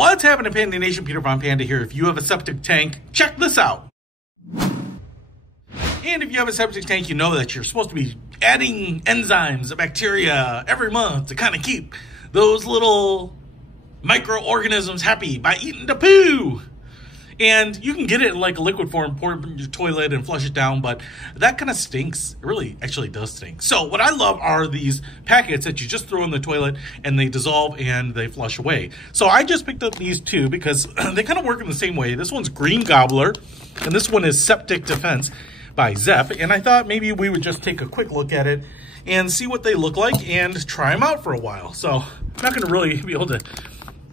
What's happening, Panda Nation? Peter Von Panda here. If you have a septic tank, check this out. And if you have a septic tank, you know that you're supposed to be adding enzymes, bacteria every month to kind of keep those little microorganisms happy by eating the poo. And you can get it in like a liquid form, pour it in your toilet and flush it down, but that kind of stinks. It really actually does stink. So what I love are these packets that you just throw in the toilet and they dissolve and they flush away. So I just picked up these two because they kind of work in the same way. This one's Green Gobbler and this one is Septic Defense by Zep. And I thought maybe we would just take a quick look at it and see what they look like and try them out for a while. So I'm not gonna really be able to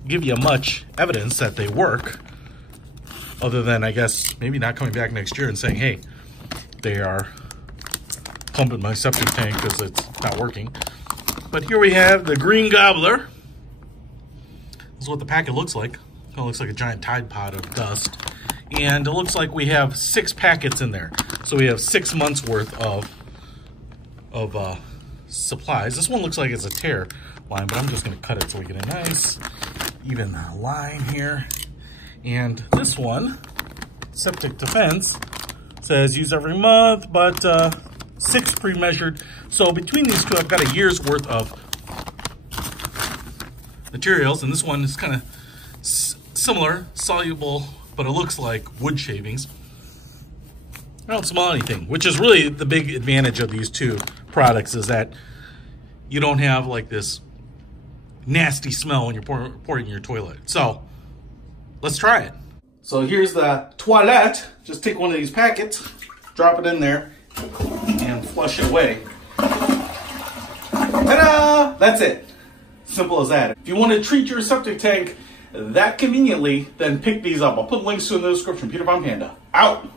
give you much evidence that they work, other than, I guess, maybe not coming back next year and saying, hey, they are pumping my septic tank because it's not working. But here we have the Green Gobbler. This is what the packet looks like. It looks like a giant Tide Pod of dust. And it looks like we have 6 packets in there. So we have 6 months worth of supplies. This one looks like it's a tear line, but I'm just gonna cut it so we get a nice, even line here. And this one, Septic Defense, says use every month, but 6 pre-measured. So between these two, I've got a year's worth of materials, and this one is kind of similar, soluble, but it looks like wood shavings. I don't smell anything, which is really the big advantage of these two products, is that you don't have like this nasty smell when you're pouring in your toilet. So let's try it. So here's the toilet. Just take one of these packets, drop it in there, and flush it away. Ta-da! That's it. Simple as that. If you want to treat your septic tank that conveniently, then pick these up. I'll put links to in the description. Peter Von Panda, out.